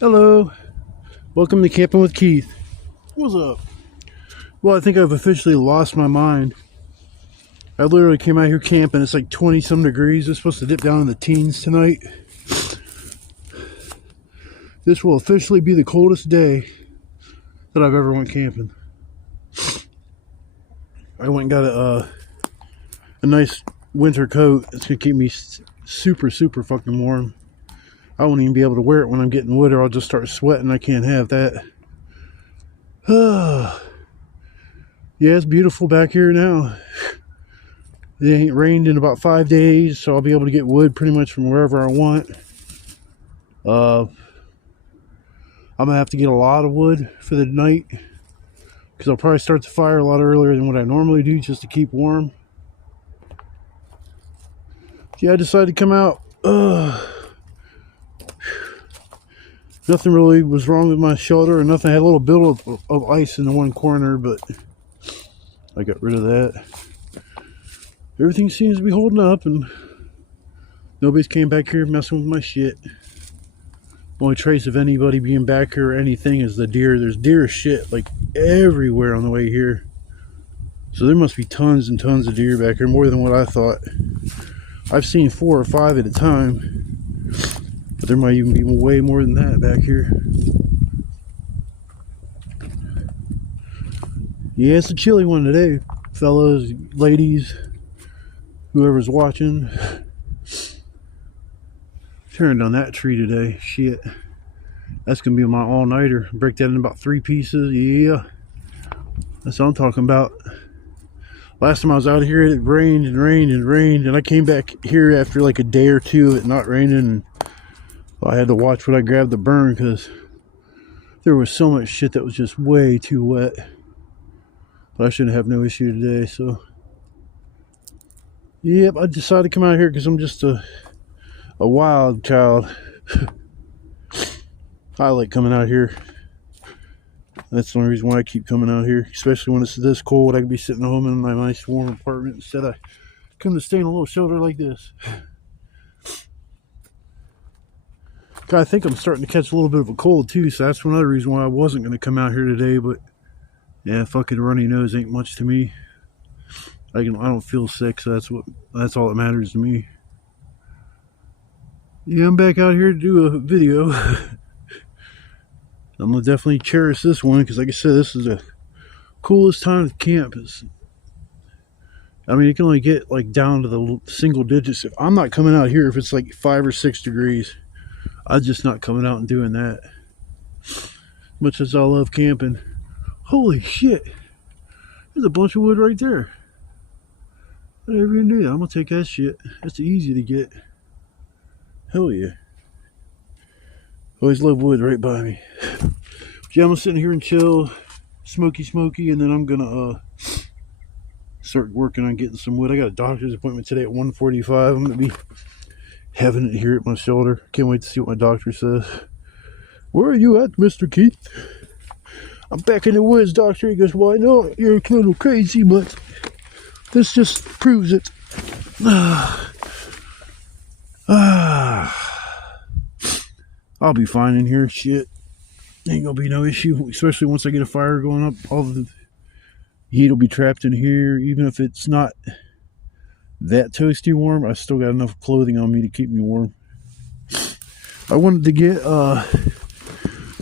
Hello, welcome to Camping with Keith. What's up? Well, I think I've officially lost my mind. I literally came out here camping. It's like 20 some degrees. It's supposed to dip down in the teens tonight. This will officially be the coldest day that I've ever went camping. I went and got a nice winter coat. It's gonna keep me super fucking warm. I won't even be able to wear it when I'm getting wood, or I'll just start sweating. I can't have that. Yeah, it's beautiful back here now. It ain't rained in about 5 days, so I'll be able to get wood pretty much from wherever I want. I'm gonna have to get a lot of wood for the night, because I'll probably start the fire a lot earlier than what I normally do just to keep warm. Yeah, I decided to come out. Nothing really was wrong with my shoulder, and nothing. I had a little bit of ice in the one corner, but I got rid of that. Everything seems to be holding up, and nobody's came back here messing with my shit. Only trace of anybody being back here or anything is the deer. There's deer shit like everywhere on the way here. So there must be tons and tons of deer back here, more than what I thought. I've seen 4 or 5 at a time, but there might even be way more than that back here. Yeah, it's a chilly one today, fellas, ladies, whoever's watching. Turned on that tree today. Shit. That's gonna be my all-nighter. Break that in about 3 pieces. Yeah. That's what I'm talking about. Last time I was out here, it rained and rained and rained, and I came back here after like a day or two of it not raining, and I had to watch what I grabbed to burn, because there was so much shit that was just way too wet. But I shouldn't have no issue today, so. Yep, I decided to come out here because I'm just a wild child. I like coming out here. That's the only reason why I keep coming out here, especially when it's this cold. I could be sitting home in my nice warm apartment instead I come to stay in a little shelter like this. I think I'm starting to catch a little bit of a cold too, so that's another reason why I wasn't going to come out here today. But yeah, fucking runny nose ain't much to me. I don't feel sick, so that's all that matters to me. Yeah, I'm back out here to do a video. I'm gonna definitely cherish this one, because like I said, this is the coolest time to camp. I mean, you can only get like down to the single digits. If I'm not coming out here if it's like 5 or 6 degrees, I'm just not coming out and doing that. Much as I love camping. Holy shit, there's a bunch of wood right there. I never even knew that. I'm gonna take that shit. That's easy to get. Hell yeah. Always love wood right by me. Yeah, I'm gonna sit in here and chill, smoky, and then I'm gonna start working on getting some wood. I got a doctor's appointment today at 1:45. I'm gonna be having it here at my shoulder. Can't wait to see what my doctor says. Where are you at, Mr. Keith? I'm back in the woods, doctor. He goes, why not? You're a little crazy, but this just proves it. I'll be fine in here. Shit. Ain't gonna be no issue, especially once I get a fire going up. All the heat will be trapped in here. Even if it's not that toasty warm, I still got enough clothing on me to keep me warm. I wanted to get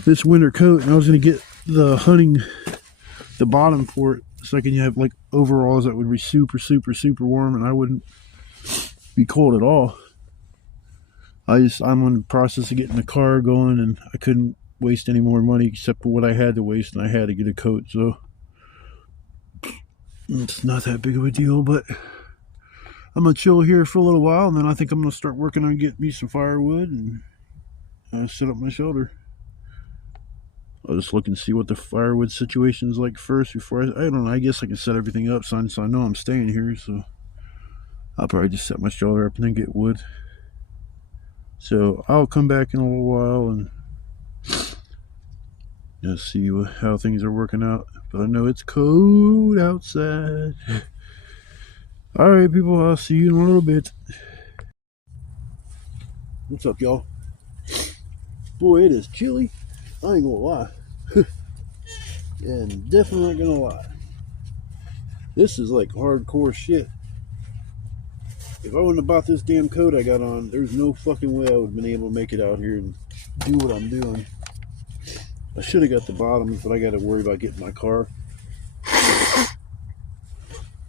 this winter coat, and I was gonna get the bottom for it, so I can have like overalls that would be super warm, and I wouldn't be cold at all. I'm in the process of getting the car going, and I couldn't waste any more money except for what I had to waste, and I had to get a coat, so it's not that big of a deal. But I'm gonna chill here for a little while, and then I think I'm gonna start working on getting me some firewood and set up my shelter. I'll just look and see what the firewood situation is like first before I don't know. I guess I can set everything up so I know I'm staying here, so I'll probably just set my shelter up and then get wood. So I'll come back in a little while and just see how things are working out. But I know it's cold outside. Alright, people, I'll see you in a little bit. What's up, y'all? Boy, it is chilly. I ain't gonna lie. And definitely not gonna lie. This is like hardcore shit. If I wouldn't have bought this damn coat I got on, there's no fucking way I would have been able to make it out here and do what I'm doing. I should have got the bottoms, but I got to worry about getting my car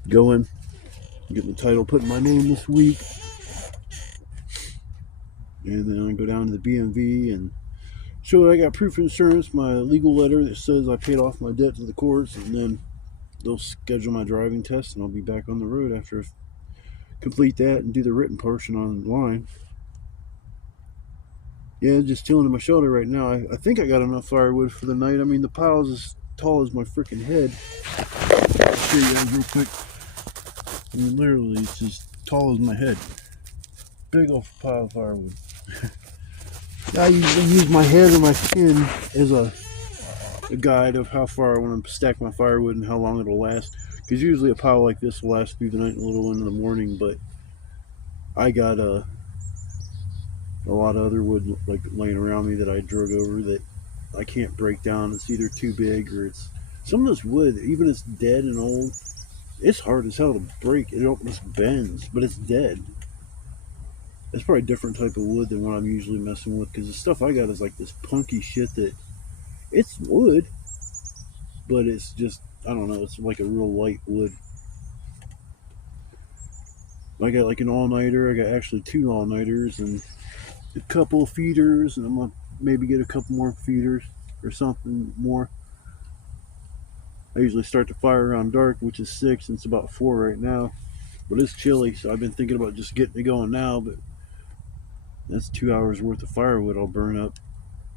going, getting the title put in my name this week, and then I go down to the BMV and show I got proof of insurance, my legal letter that says I paid off my debt to the courts, and then they'll schedule my driving test, and I'll be back on the road after I complete that and do the written portion online. Yeah, just chilling in my shelter right now. I think I got enough firewood for the night. I mean, the pile's as tall as my freaking head. I'll show you guys real quick. I mean, literally, it's as tall as my head. Big old pile of firewood. I usually use my head or my chin as a guide of how far I want to stack my firewood and how long it'll last. Because usually a pile like this will last through the night and a little into the morning, but I got a lot of other wood like laying around me that I drug over that I can't break down. It's either too big or it's some of this wood, even if it's dead and old, it's hard as hell to break. It almost bends, but it's dead. It's probably a different type of wood than what I'm usually messing with, because the stuff I got is like this punky shit that it's wood, but it's just, I don't know, it's like a real light wood. I got like an all-nighter. I got actually 2 all-nighters and a couple of feeders, and I'm gonna maybe get a couple more feeders or something more. I usually start the fire around dark, which is 6, and it's about 4 right now, but it's chilly, so I've been thinking about just getting it going now, but that's 2 hours worth of firewood I'll burn up.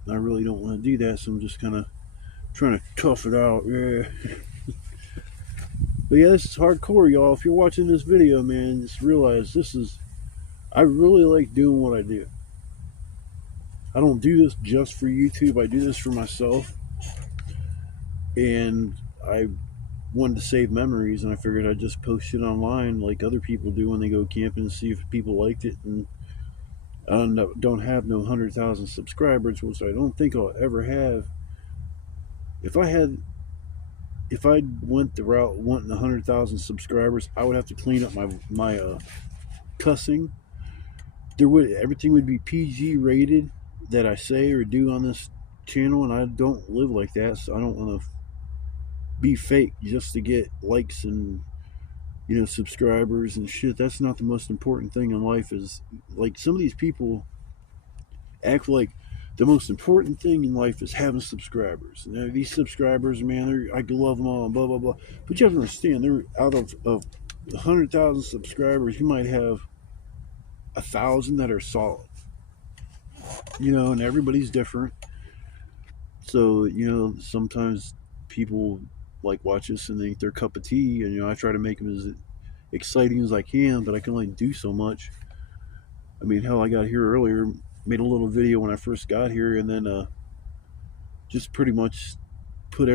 I really don't want to do that, so I'm just kind of trying to tough it out. Yeah. But yeah, this is hardcore, y'all. If you're watching this video, man, just realize I really like doing what I do. I don't do this just for YouTube. I do this for myself. And I wanted to save memories, and I figured I'd just post it online like other people do when they go camping and see if people liked it. And I don't have no 100,000 subscribers, which I don't think I'll ever have. If I went the route wanting 100,000 subscribers, I would have to clean up my cussing. Everything would be PG rated that I say or do on this channel, and I don't live like that, so I don't want to be fake just to get likes and subscribers and shit. That's not the most important thing in life. Is like some of these people act like the most important thing in life is having subscribers. Now, these subscribers, man, I love them all and blah blah blah, but you have to understand, they're out of 100,000 subscribers, you might have 1,000 that are solid, and everybody's different. So sometimes people like watch this and think they're a cup of tea, and I try to make them as exciting as I can, but I can only do so much. I mean, hell, I got here earlier, made a little video when I first got here, and then just pretty much put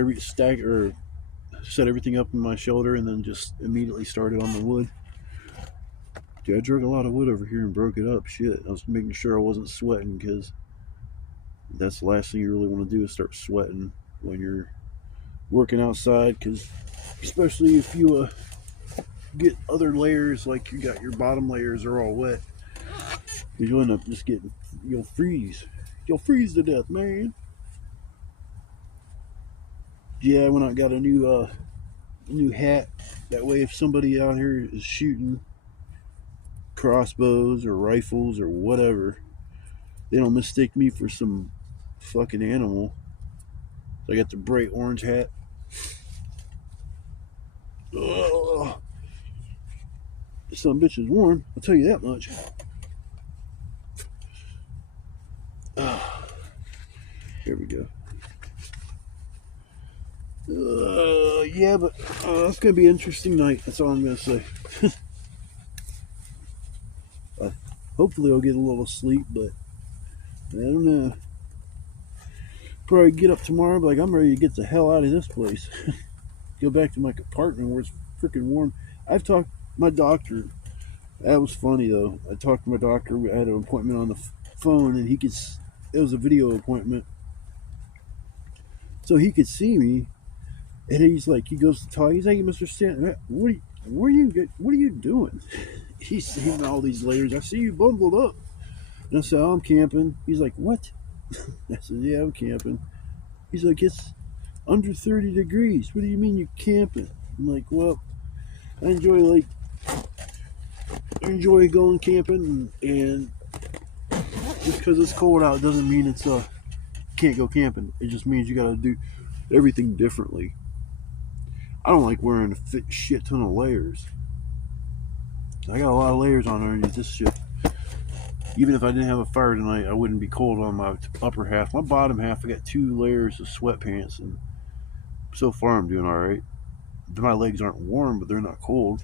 set everything up in my shelter, and then just immediately started on the wood. Dude, I drug a lot of wood over here and broke it up. Shit, I was making sure I wasn't sweating, because that's the last thing you really want to do is start sweating when you're working outside, because especially if you get other layers, like you got your bottom layers are all wet, you'll end up just you'll freeze to death, man. Yeah, I went out and got a new hat, that way if somebody out here is shooting crossbows or rifles or whatever, they don't mistake me for some fucking animal. So I got the bright orange hat. Ugh. This son of a bitch is warm, I'll tell you that much. Here we go. Yeah, but it's gonna be an interesting night. That's all I'm gonna say. Hopefully I'll get a little sleep, but I don't know. Probably get up tomorrow, but I'm ready to get the hell out of this place. Go back to my apartment where it's freaking warm. I've talked to my doctor. That was funny though. I talked to my doctor. I had an appointment on the phone, and he it was a video appointment, so he could see me. And he's like, he goes to talk. He's like, Mr. Stanton, what are you doing? He's seeing all these layers. I see you bundled up. And I said, oh, I'm camping. He's like, what? I said, yeah, I'm camping. He's like, it's under 30 degrees. What do you mean you're camping? I'm like, well, I enjoy going camping, and just because it's cold out doesn't mean it's can't go camping. It just means you got to do everything differently. I don't like wearing a shit ton of layers. I got a lot of layers on underneath this shit. Even if I didn't have a fire tonight, I wouldn't be cold on my upper half. My bottom half, I got 2 layers of sweatpants, and so far I'm doing all right. My legs aren't warm, but they're not cold.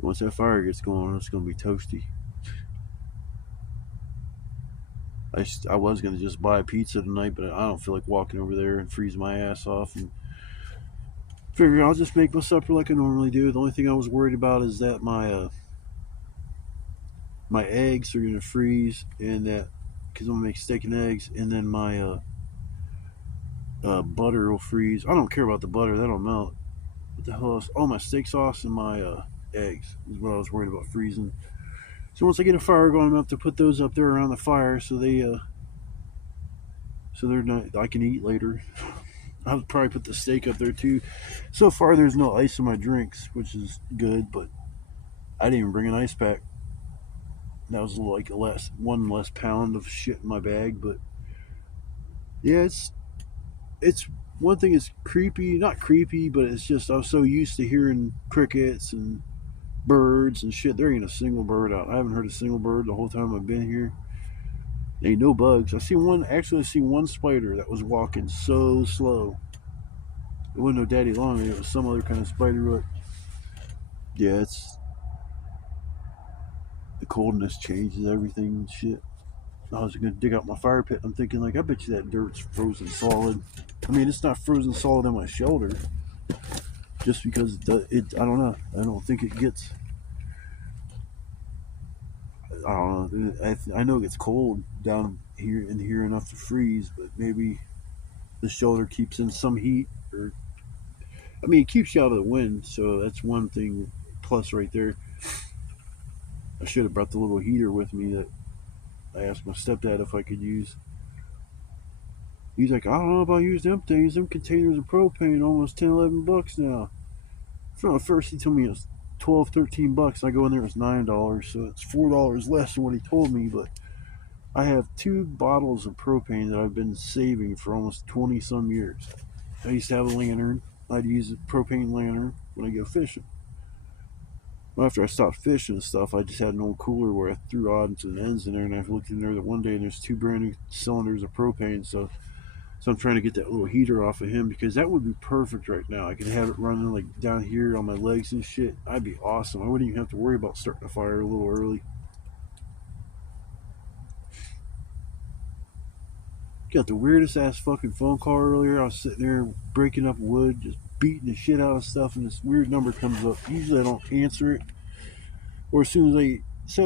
Once that fire gets going, it's going to be toasty. I was going to just buy a pizza tonight, but I don't feel like walking over there and freeze my ass off. And figure I'll just make my supper like I normally do. The only thing I was worried about is that my eggs are going to freeze, and that because I'm going to make steak and eggs, and then my butter will freeze. I don't care about the butter, that'll melt. What the hell else? Oh, my steak sauce and my eggs is what I was worried about freezing. So once I get a fire going, I'm gonna have to put those up there around the fire so they're not. I can eat later. I'll probably put the steak up there too. So far, there's no ice in my drinks, which is good. But I didn't even bring an ice pack. That was like one less pound of shit in my bag. But yeah, it's one thing. It's creepy, not creepy, but it's just I was so used to hearing crickets and birds and shit. There ain't a single bird out. I haven't heard a single bird the whole time I've been here. There ain't no bugs. I see one spider that was walking so slow. It wasn't no daddy long. It was some other kind of spider. But yeah, it's the coldness changes everything and shit. I was gonna dig out my fire pit. I'm thinking like, I bet you that dirt's frozen solid. I mean, it's not frozen solid on my shoulder, just because I don't know. I don't think it gets. I don't know. I know it gets cold down here enough to freeze, but maybe the shoulder keeps in some heat, or I mean, it keeps you out of the wind, so that's one thing plus right there. I should have brought the little heater with me that I asked my stepdad if I could use. He's like, I don't know about using them things. Them containers of propane almost 10, 11 bucks now. From first he told me it was 12, 13 bucks. I go in there, it's $9, so it's $4 less than what he told me. But I have 2 bottles of propane that I've been saving for almost 20 some years. I used to have a lantern. I'd use a propane lantern when I go fishing. After I stopped fishing and stuff, I just had an old cooler where I threw odds and ends in there, and I looked in there that one day and there's 2 brand new cylinders of propane. So I'm trying to get that little heater off of him, because that would be perfect right now. I could have it running like down here on my legs and shit. I'd be awesome. I wouldn't even have to worry about starting a fire a little early. Got the weirdest ass fucking phone call earlier. I was sitting there breaking up wood, just beating the shit out of stuff, and this weird number comes up. Usually I don't answer it, or as soon as I say,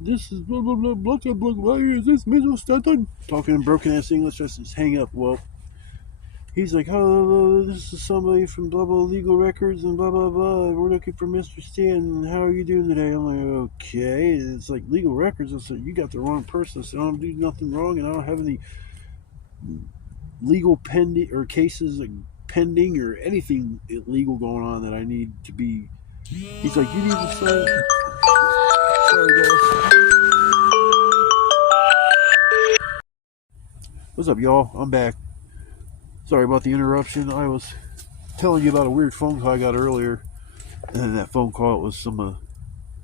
this is blah blah blah blah blah blah, is this Mr. Stanton? Talking in broken ass English, I just hang up. Well, he's like, oh, this is somebody from blah blah legal records and blah blah blah. We're looking for Mr. Stanton. How are you doing today? I'm like, okay. It's like legal records. I said, you got the wrong person. I said, I don't do nothing wrong, and I don't have any legal pending or cases pending or anything illegal going on that I need to be. He's like, you need to sign. Sorry, guys. What's up, y'all? I'm back. Sorry about the interruption. I was telling you about a weird phone call I got earlier, and then that phone call, it was some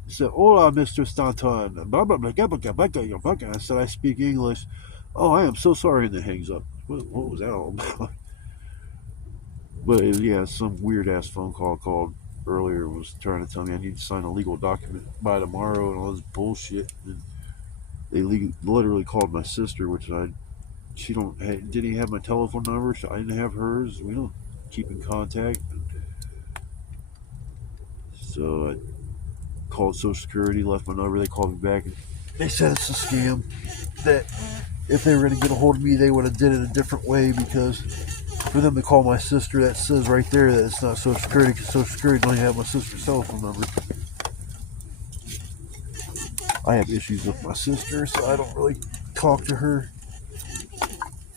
said, "Hola, Mr. Stanton." Blah blah blah blah blah blah. I said, I speak English. Oh, I am so sorry, and it hangs up. What was that all about? But yeah, some weird ass phone call called earlier, was trying to tell me I need to sign a legal document by tomorrow and all this bullshit. And they literally called my sister, which she didn't even have my telephone number. So I didn't have hers. We don't keep in contact. So I called Social Security, left my number. They called me back, and they said it's a scam. That if they were going to get a hold of me, they would have did it a different way, because for them to call my sister, that says right there that it's not Social Security, because Social Security don't even have my sister's cell phone number. I have issues with my sister, so I don't really talk to her.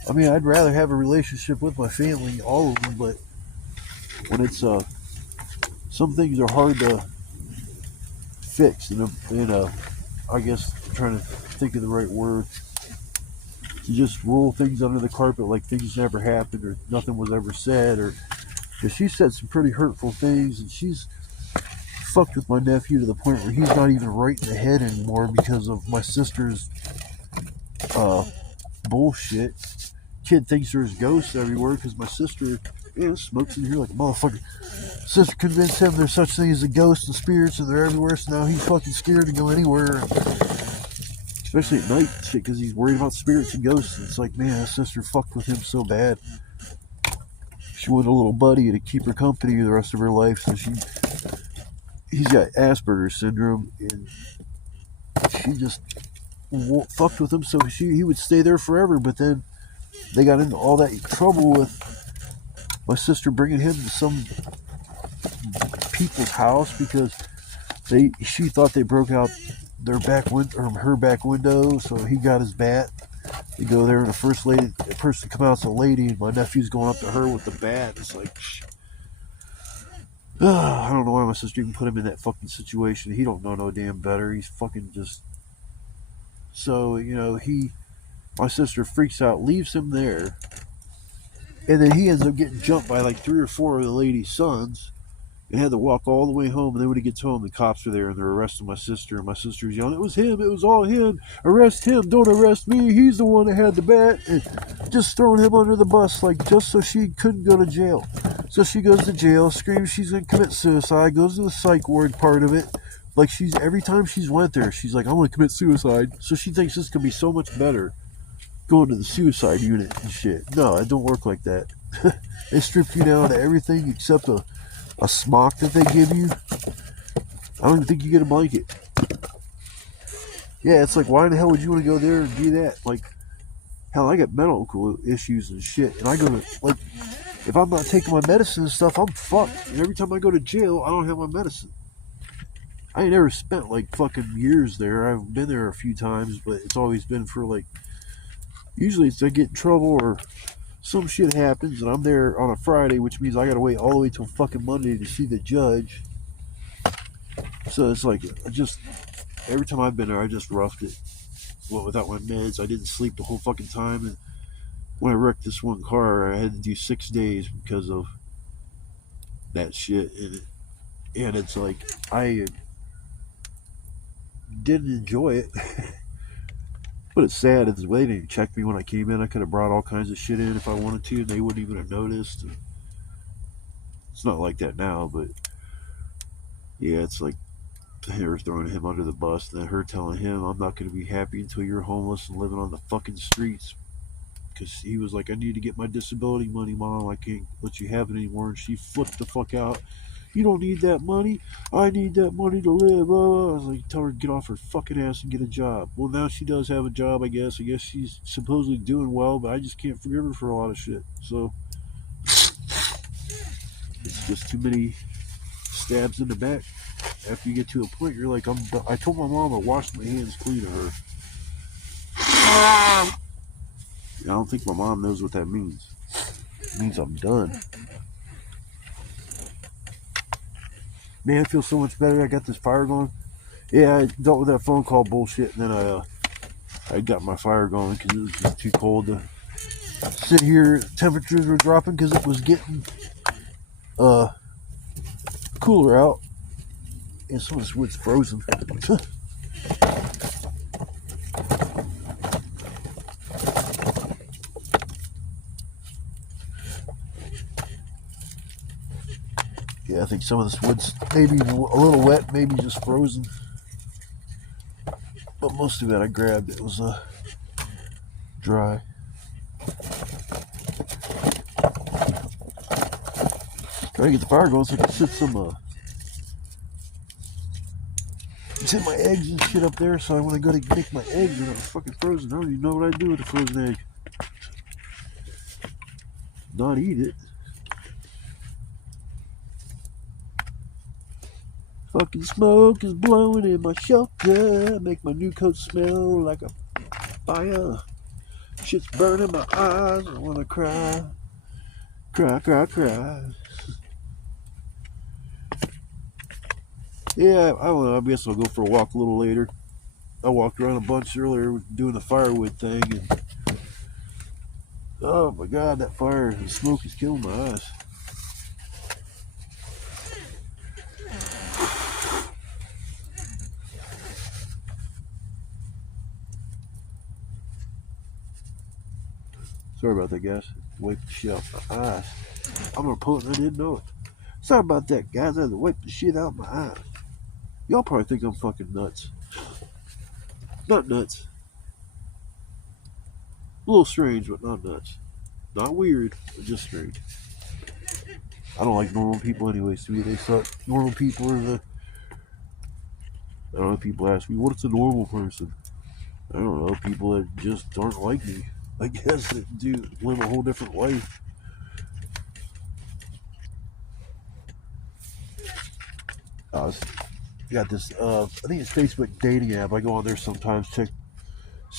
I mean, I'd rather have a relationship with my family, all of them, but when it's, some things are hard to fix, and I guess I'm trying to think of the right word, to just roll things under the carpet like things never happened or nothing was ever said, or, because she said some pretty hurtful things, and she's fucked with my nephew to the point where he's not even right in the head anymore because of my sister's bullshit. Kid thinks there's ghosts everywhere because my sister smokes in here like a motherfucker. Sister convinced him there's such things as a ghost and spirits, and they're everywhere, so now he's fucking scared to go anywhere, especially at night, shit, because he's worried about spirits and ghosts. And it's like, man, his sister fucked with him so bad. She wanted a little buddy to keep her company the rest of her life, so he's got Asperger's syndrome, and she just fucked with him, so he would stay there forever. But then they got into all that trouble with my sister bringing him to some people's house because she thought they broke out their back window, or her back window, so he got his bat. They go there, and the person come out's a lady, and my nephew's going up to her with the bat. It's like, I don't know why my sister even put him in that fucking situation. He don't know no damn better. He's fucking just... So, my sister freaks out, leaves him there, and then he ends up getting jumped by like 3 or 4 of the lady's sons, and had to walk all the way home. And then when he gets home, the cops are there, and they're arresting my sister, and my sister's yelling, "It was him, it was all him, arrest him, don't arrest me, he's the one that had the bat," and just throwing him under the bus, like, just so she couldn't go to jail. So she goes to jail, screams she's gonna commit suicide, goes to the psych ward part of it. Like, every time she's went there, she's like, "I want to commit suicide." So she thinks this could be so much better, going to the suicide unit and shit. No, it don't work like that. They strip you down to everything except a smock that they give you. I don't even think you get a blanket. Yeah, it's like, why in the hell would you want to go there and do that? Like, hell, I got medical issues and shit, and I go to, like, if I'm not taking my medicine and stuff, I'm fucked. And every time I go to jail, I don't have my medicine. I ain't never spent like fucking years there. I've been there a few times, but it's always been for like, usually it's I get in trouble or some shit happens, and I'm there on a Friday, which means I gotta wait all the way till fucking Monday to see the judge. So it's like, every time I've been there, I just roughed it. Well, without my meds, I didn't sleep the whole fucking time, and when I wrecked this one car, I had to do 6 days because of that shit. And it's like, I didn't enjoy it. But it's sad, it's the way they didn't even check me when I came in. I could have brought all kinds of shit in if I wanted to, and they wouldn't even have noticed. It's not like that now, but yeah, it's like they were throwing him under the bus, and then her telling him, "I'm not going to be happy until you're homeless and living on the fucking streets." Because he was like, "I need to get my disability money, Mom. I can't let you have it anymore." And she flipped the fuck out. "You don't need that money. I need that money to live." I was like, tell her to get off her fucking ass and get a job. Well, now she does have a job, I guess. I guess she's supposedly doing well, but I just can't forgive her for a lot of shit. So it's just too many stabs in the back. After you get to a point, you're like, I told my mom I washed my hands clean of her. I don't think my mom knows what that means. It means I'm done. Man, I feel so much better. I got this fire going. Yeah, I dealt with that phone call bullshit, and then I got my fire going because it was just too cold to sit here. Temperatures were dropping because it was getting cooler out, and some of this wood's frozen. Yeah, I think some of this wood's maybe a little wet, maybe just frozen. But most of it I grabbed, it was dry. Trying to get the fire going so I can sent my eggs and shit up there, so I want to go to make my eggs, and it was fucking frozen. I don't even know what I'd do with a frozen egg. Not eat it. Fucking smoke is blowing in my shelter, make my new coat smell like a fire. Shit's burning my eyes, I wanna cry. Cry, cry, cry. Yeah, I don't know, I guess I'll go for a walk a little later. I walked around a bunch earlier doing the firewood thing, and oh my god, that fire, the smoke is killing my eyes. Sorry about that, guys. Wipe the shit out my eyes. I'm gonna pull it and I didn't know it. Sorry about that, guys. I had to wipe the shit out my eyes. Y'all probably think I'm fucking nuts. Not nuts. A little strange, but not nuts. Not weird, but just strange. I don't like normal people anyways. To me, they suck. Normal people are the... I don't know, people ask me, what's a normal person? I don't know, people that just aren't like me. I guess that do live a whole different life. Got this, I think it's Facebook dating app. I go on there sometimes, see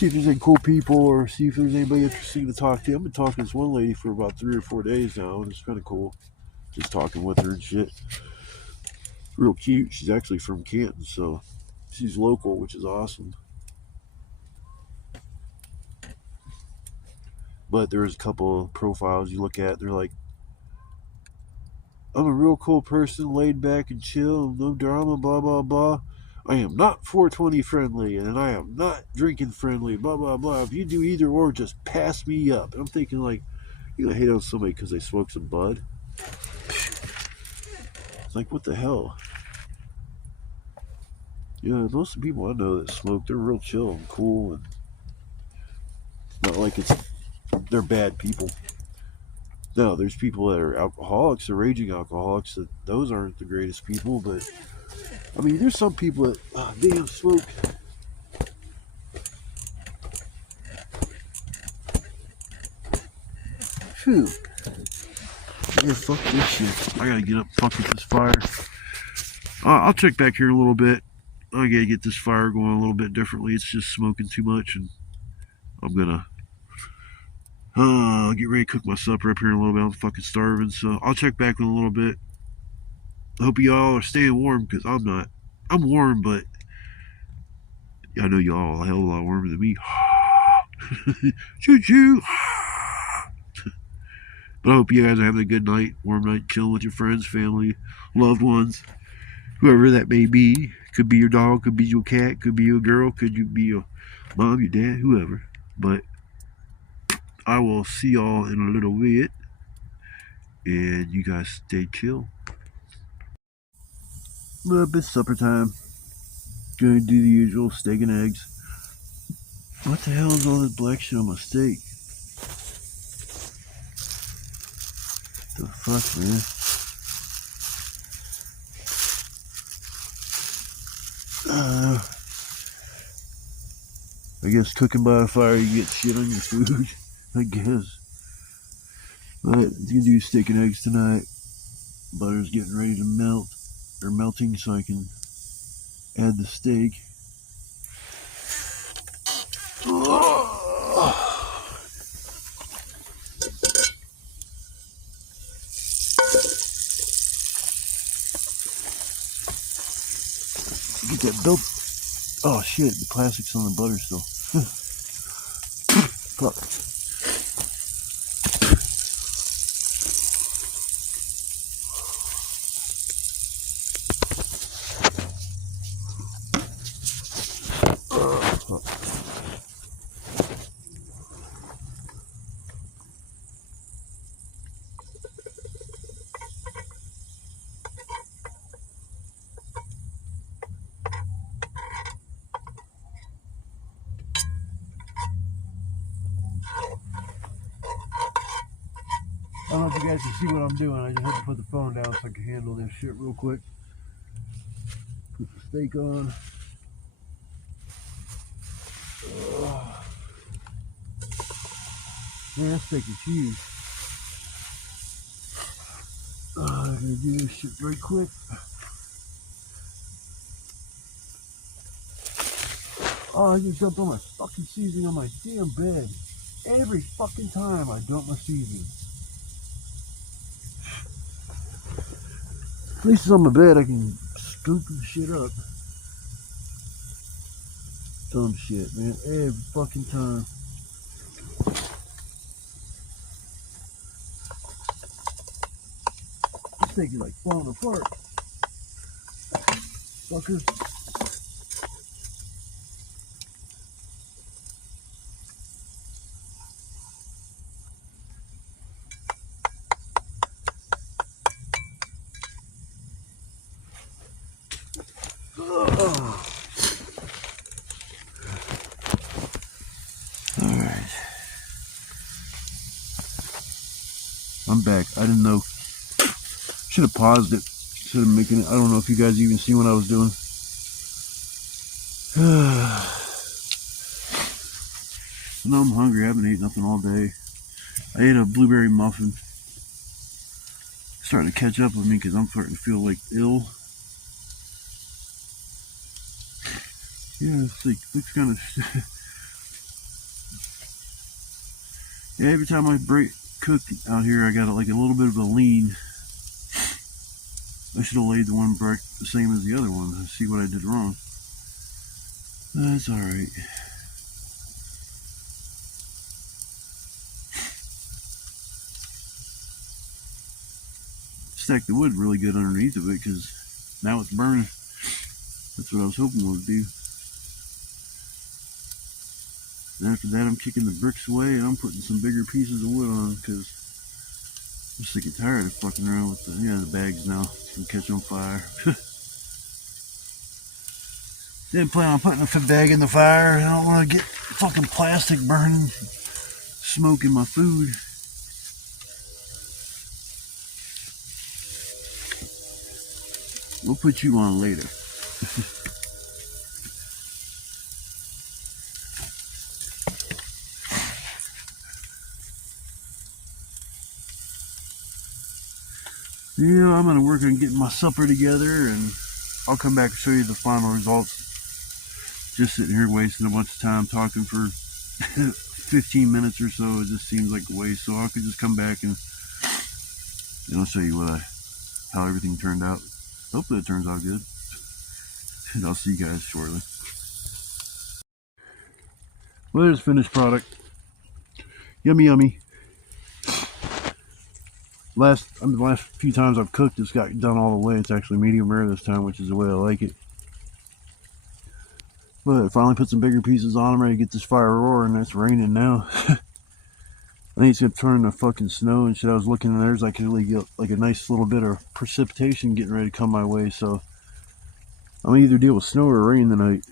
if there's any cool people or see if there's anybody interesting to talk to. I've been talking to this one lady for about 3 or 4 days now, and it's kind of cool. Just talking with her and shit. Real cute. She's actually from Canton, so she's local, which is awesome. But there's a couple of profiles you look at, they're like, I'm a real cool person, laid back and chill, no drama, blah, blah, blah. I am not 420 friendly, and I am not drinking friendly, blah, blah, blah. If you do either or, just pass me up. And I'm thinking, like, you're going to hate on somebody because they smoke some bud? It's like, what the hell? You know, most of the people I know that smoke, they're real chill and cool, and it's not like they're bad people. No, there's people that are alcoholics or raging alcoholics, that those aren't the greatest people, but I mean, there's some people that, damn, smoke. Phew. Yeah, fuck this shit. I gotta get up and fuck with this fire. I'll check back here in a little bit. I gotta get this fire going a little bit differently. It's just smoking too much, and I'm gonna get ready to cook my supper up here in a little bit. I'm fucking starving, so I'll check back in a little bit. I hope y'all are staying warm, because I'm not. I'm warm, but I know y'all are a hell of a lot warmer than me. Choo choo. But I hope you guys are having a good night, warm night, chilling with your friends, family, loved ones, whoever that may be. Could be your dog, could be your cat, could be your girl, could you be your mom, your dad, whoever. But I will see y'all in a little bit, and you guys stay chill. Well, it's supper time. Gonna do the usual steak and eggs. What the hell is all this black shit on my steak? The fuck, man? I guess cooking by a fire, you get shit on your food. I guess. But I'm gonna do steak and eggs tonight. Butter's getting ready to melt, or melting, so I can add the steak. Get that built. Oh shit, the plastic's on the butter still. Fuck. I don't know if you guys can see what I'm doing. I just had to put the phone down so I can handle this shit real quick. Put the steak on. Man, that steak is huge. I'm gonna do this shit right quick. Oh, I just dumped all my fucking seasoning on my damn bed. Every fucking time I dump my seasoning. At least it's on my bed, I can scoop the shit up. Dumb shit, man. Every fucking time. This thing is like falling apart. Fucker. Alright. I'm back. I didn't know. Should have paused it instead of making it. I don't know if you guys even see what I was doing. Now I'm hungry. I haven't ate nothing all day. I ate a blueberry muffin. It's starting to catch up with me because I'm starting to feel like ill. Yeah, it's like, looks kind of. Yeah, every time I cook out here, I got like a little bit of a lean. I should have laid the one brick the same as the other one to see what I did wrong. That's alright. Stacked the wood really good underneath of it because now it's burning. That's what I was hoping it would do. And after that, I'm kicking the bricks away and I'm putting some bigger pieces of wood on because I'm sick and tired of fucking around with the bags now. It's gonna catch on fire. Didn't plan on putting a bag in the fire. I don't want to get fucking plastic burning, smoking my food. We'll put you on later. Yeah, I'm gonna work on getting my supper together and I'll come back and show you the final results. Just sitting here wasting a bunch of time talking for 15 minutes or so. It just seems like a waste. So I could just come back and I'll show you how everything turned out. Hopefully it turns out good. And I'll see you guys shortly. Well, there's finished product. Yummy, yummy. Last few times I've cooked, it's got done all the way. It's actually medium rare this time, which is the way I like it. But I finally put some bigger pieces on. I'm ready to get this fire roaring. It's raining now. I think it's gonna turn to fucking snow and shit. I was looking and there's like really get like a nice little bit of precipitation getting ready to come my way. So I'm gonna either deal with snow or rain tonight.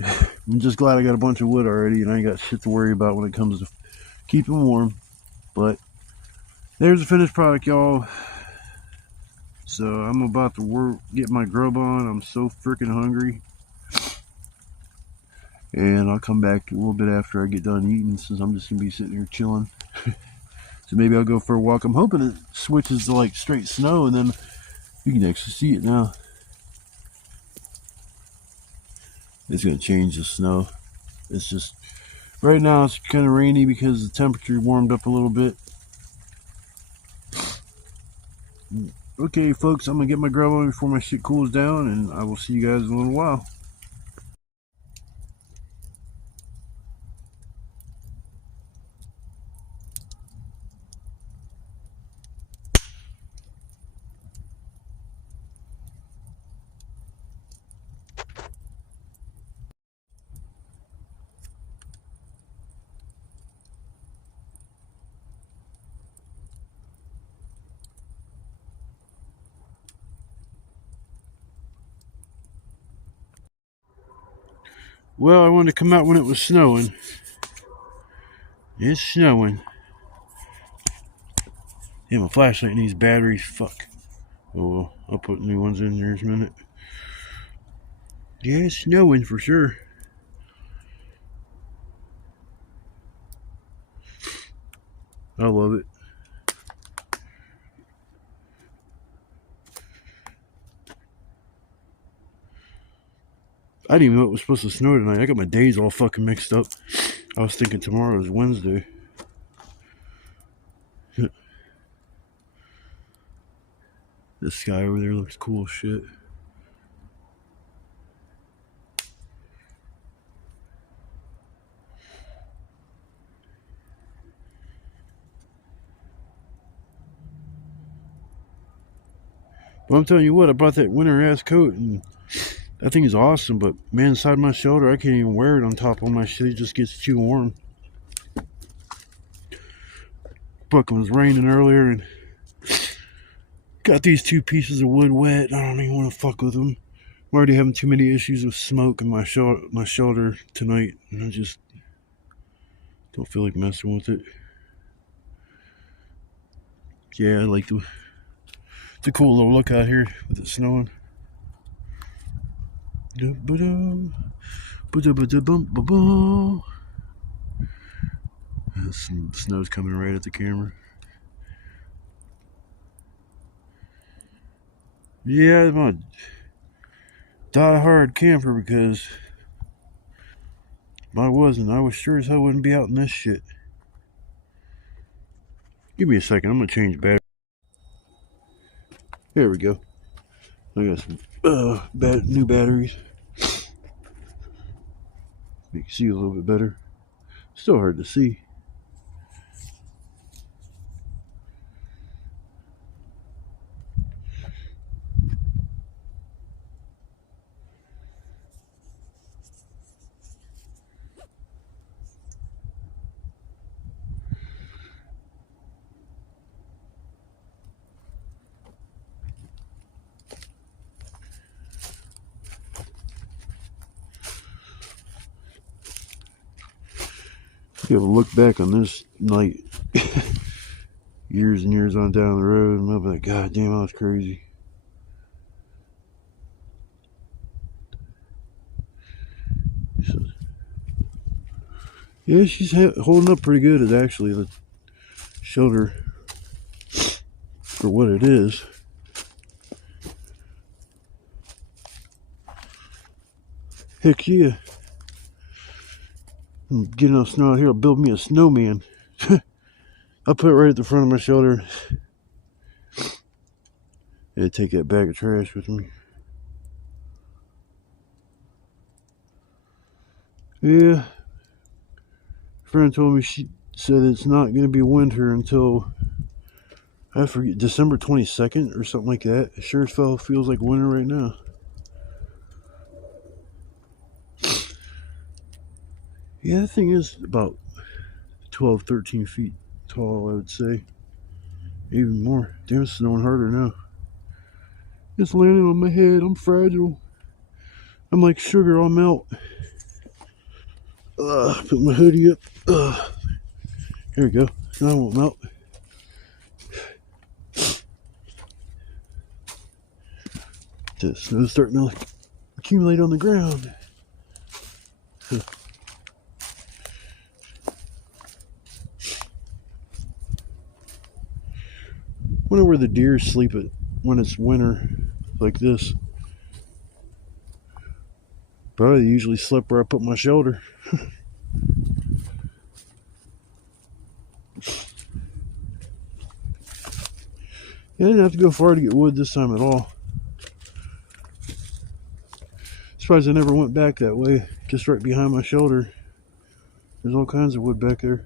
I'm just glad I got a bunch of wood already and I ain't got shit to worry about when it comes to keeping warm. But there's the finished product, y'all. So I'm about to get my grub on. I'm so freaking hungry. And I'll come back a little bit after I get done eating since I'm just going to be sitting here chilling. So maybe I'll go for a walk. I'm hoping it switches to like straight snow and then you can actually see it now. It's going to change the snow. It's just, right now it's kind of rainy because the temperature warmed up a little bit. Okay, folks, I'm going to get my grub on before my shit cools down, and I will see you guys in a little while. Well, I wanted to come out when it was snowing. It's snowing. Yeah, my flashlight needs batteries. Fuck. Oh well, I'll put new ones in there in a minute. Yeah, it's snowing for sure. I love it. I didn't even know it was supposed to snow tonight. I got my days all fucking mixed up. I was thinking tomorrow is Wednesday. This sky over there looks cool as shit. But I'm telling you what, I bought that winter ass coat and that thing is awesome, but man, inside my shoulder, I can't even wear it on top of my shit. It just gets too warm. Fucking was raining earlier and got these two pieces of wood wet. I don't even want to fuck with them. I'm already having too many issues with smoke in my shoulder tonight, and I just don't feel like messing with it. Yeah, I like the cool little look out here with it snowing. The snow's coming right at the camera. Yeah, I'm a die-hard camper because if I wasn't, I was sure as hell wouldn't be out in this shit. Give me a second, I'm gonna change battery. There we go. I got some new batteries. Make you see a little bit better. Still hard to see. You have a look back on this night years and years on down the road, and I'll be like, God damn, I was crazy. So, yeah, she's holding up pretty good. It's actually the shoulder for what it is. Heck yeah. I'm getting enough snow out here. I'll build me a snowman. I'll put it right at the front of my shoulder. And take that bag of trash with me. Yeah. A friend told me, she said it's not going to be winter until, I forget, December 22nd or something like that. It sure as hell feels like winter right now. Yeah, that thing is about 12, 13 feet tall, I would say. Even more. Damn, it's snowing harder now. It's landing on my head. I'm fragile. I'm like sugar, I'll melt. Put my hoodie up. Here we go. Now I won't melt. The snow's starting to accumulate on the ground. Wonder where the deer sleep at when it's winter like this. Probably usually slept where I put my shoulder. I didn't have to go far to get wood this time at all. Surprised I never went back that way. Just right behind my shoulder. There's all kinds of wood back there.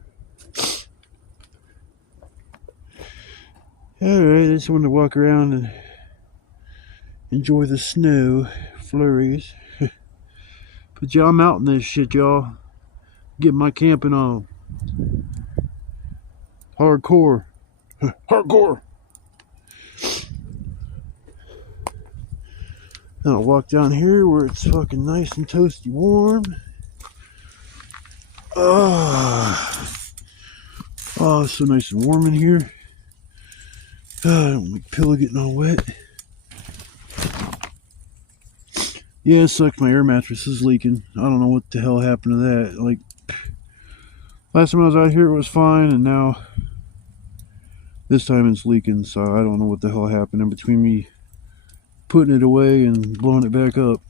Alright, I just wanted to walk around and enjoy the snow flurries. But y'all, I'm out in this shit, y'all. Getting my camping on. Hardcore. Hardcore! Now I'll walk down here where it's fucking nice and toasty warm. Oh, it's so nice and warm in here. I don't like pillow getting all wet. Yeah, it sucks. My air mattress is leaking. I don't know what the hell happened to that. Like, last time I was out here it was fine, and now This time it's leaking, so I don't know what the hell happened in between me putting it away and blowing it back up.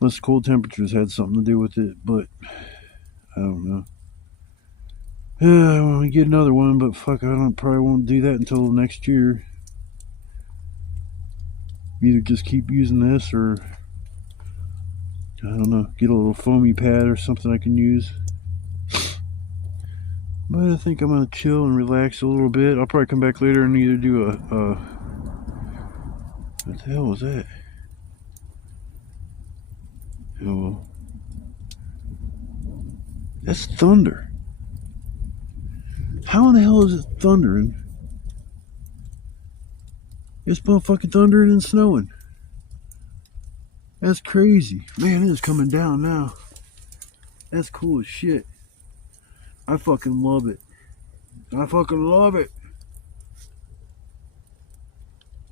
Unless cold temperatures had something to do with it, but I don't know. Yeah, I want to get another one, but fuck, probably won't do that until next year. Either just keep using this or, I don't know, get a little foamy pad or something I can use. But I think I'm going to chill and relax a little bit. I'll probably come back later and either do what the hell was that? Oh, that's thunder. How in the hell is it thundering? It's motherfucking thundering and snowing. That's crazy. Man, it is coming down now. That's cool as shit. I fucking love it. I fucking love it.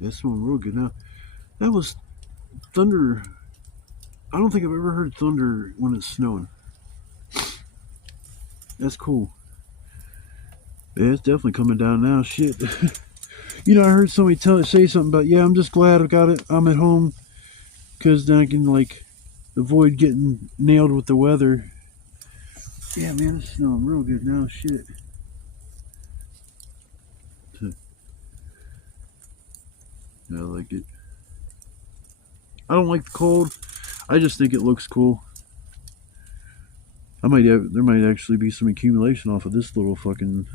That's smelling real good now. That was thunder. I don't think I've ever heard thunder when it's snowing. That's cool. Yeah, it's definitely coming down now. Shit. You know, I heard somebody say something about, yeah, I'm just glad I got it. I'm at home because then I can like avoid getting nailed with the weather. Yeah, man, it's snowing real good now. Shit. I like it. I don't like the cold. I just think it looks cool. There might actually be some accumulation off of this little fucking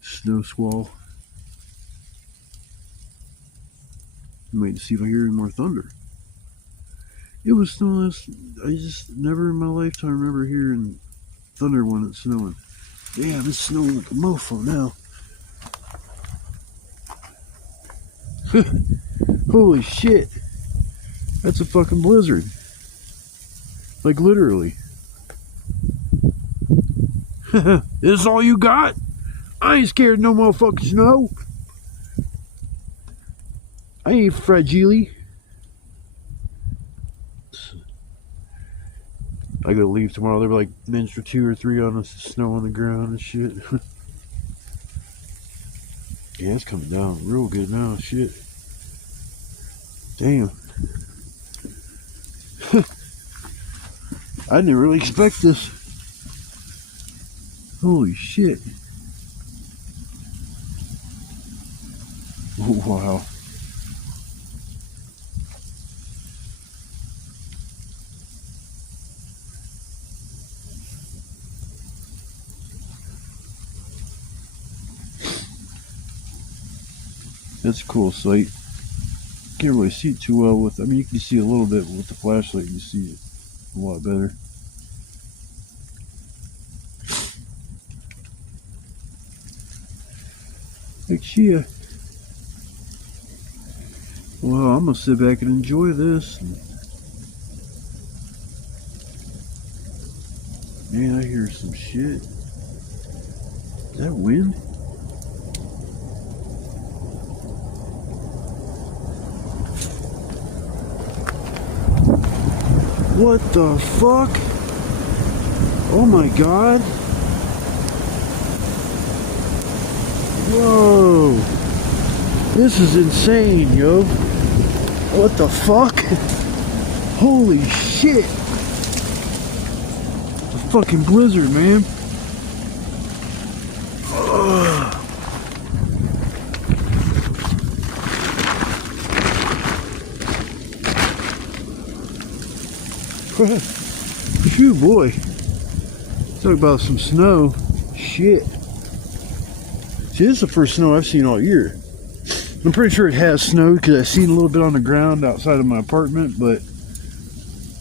snow squall. Wait to see if I hear any more thunder. It was snowing. I just never in my lifetime remember hearing thunder when it's snowing. Damn, it's snowing like a mofo now. Holy shit. That's a fucking blizzard. Like literally. This is all you got? I ain't scared of no motherfucking snow. I ain't fragile. I gotta leave tomorrow. There were like an inch or 2 or 3 on the snow on the ground and shit. Yeah, it's coming down real good now. Shit. Damn. I didn't really expect this. Holy shit. Oh, wow. That's a cool sight. Can't really see it too well with, I mean, you can see a little bit with the flashlight, you see it a lot better. Heck yeah. Well, I'm gonna sit back and enjoy this. Man, I hear some shit. Is that wind? What the fuck? Oh my god. Whoa. This is insane, yo. What the fuck? Holy shit. A fucking blizzard, man. Phew, boy. Talk about some snow. Shit. See, this is the first snow I've seen all year. I'm pretty sure it has snowed because I've seen a little bit on the ground outside of my apartment, but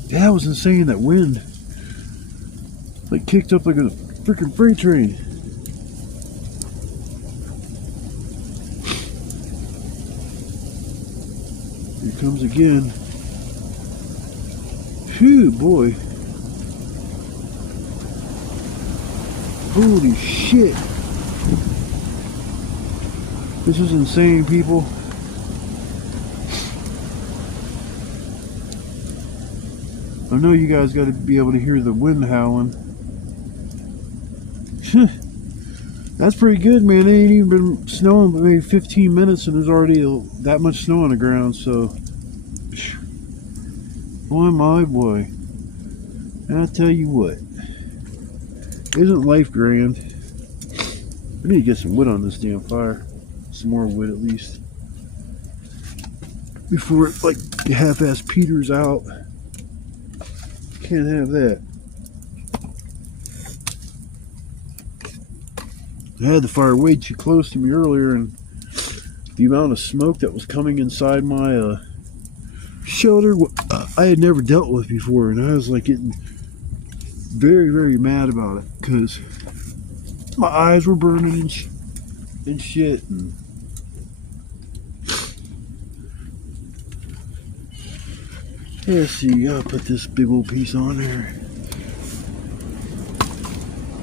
yeah, it was insane. That wind like kicked up like a freaking freight train. Here it comes again. Phew, boy. Holy shit. This is insane, people. I know you guys got to be able to hear the wind howling. That's pretty good, man. It ain't even been snowing but maybe 15 minutes and there's already that much snow on the ground, so boy, my boy. And I tell you what, isn't life grand? I need to get some wood on this damn fire. Some more wood at least. Before it like half-ass peters out. Can't have that. I had the fire way too close to me earlier, and the amount of smoke that was coming inside my shelter I had never dealt with before, and I was like getting very, very mad about it because my eyes were burning and shit. And let's see, I'll put this big old piece on there.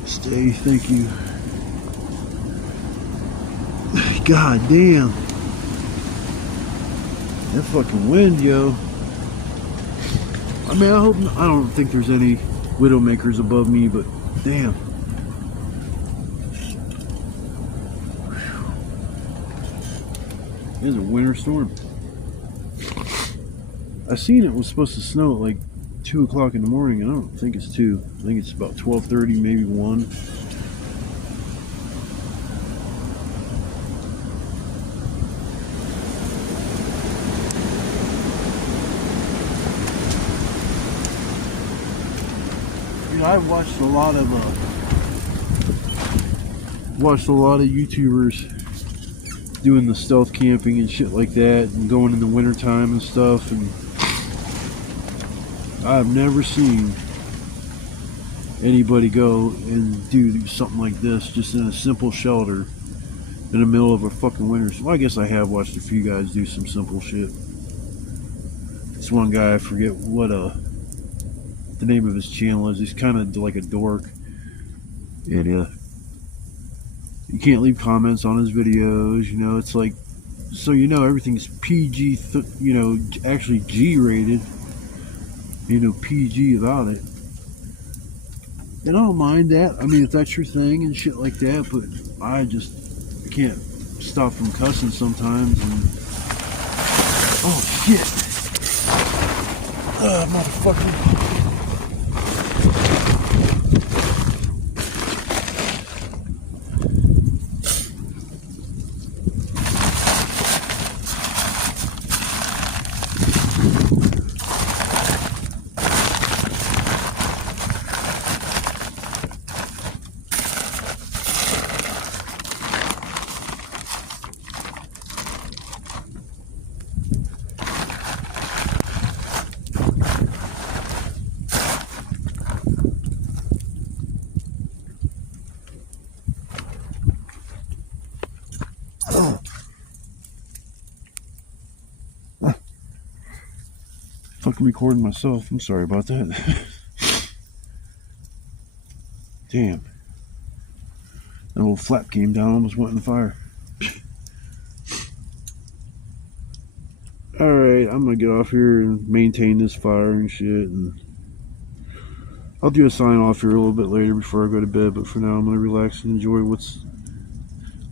Stay, thank you. God damn. That fucking wind, yo. I mean, I don't think there's any Widowmakers above me, but damn. It's a winter storm. I seen it was supposed to snow at like 2 o'clock in the morning, and I don't think it's 2. I think it's about 12:30, maybe 1. I've watched a lot of YouTubers doing the stealth camping and shit like that, and going in the wintertime and stuff, and I've never seen anybody go and do something like this just in a simple shelter in the middle of a fucking winter. Well, I guess I have watched a few guys do some simple shit. This one guy, I forget what the name of his channel is. He's kind of like a dork, and you can't leave comments on his videos. You know, it's like, so you know everything's PG, you know, actually G rated. You know, PG about it. And I don't mind that. I mean, if that's your thing and shit like that, but I can't stop from cussing sometimes. And oh shit, motherfucker. Fucking recording myself. I'm sorry about that. Damn. That old flap came down, almost went in the fire. Alright, I'm gonna get off here and maintain this fire and shit, and I'll do a sign off here a little bit later before I go to bed, but for now I'm gonna relax and enjoy what's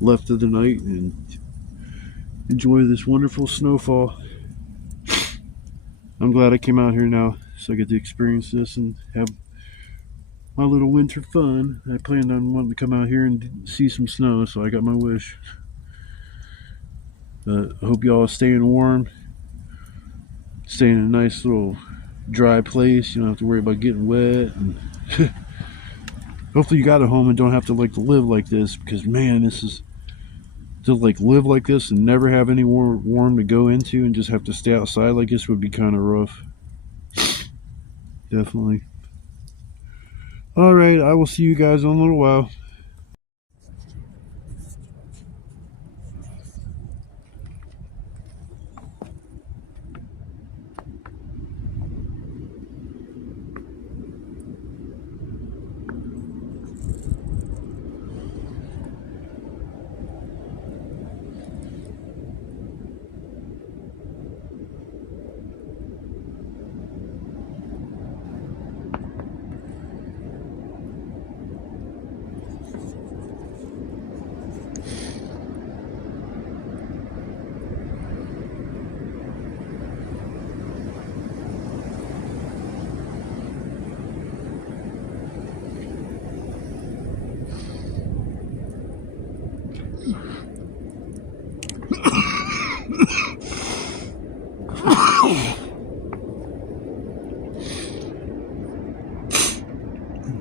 left of the night and enjoy this wonderful snowfall. I'm glad I came out here now so I get to experience this and have my little winter fun. I planned on wanting to come out here and see some snow, so I got my wish. I hope y'all are staying warm, staying in a nice little dry place. You don't have to worry about getting wet, and hopefully you got a home and don't have to live like this, because man, this is to live like this and never have anywhere warm to go into and just have to stay outside like this would be kind of rough. Definitely. Alright, I will see you guys in a little while.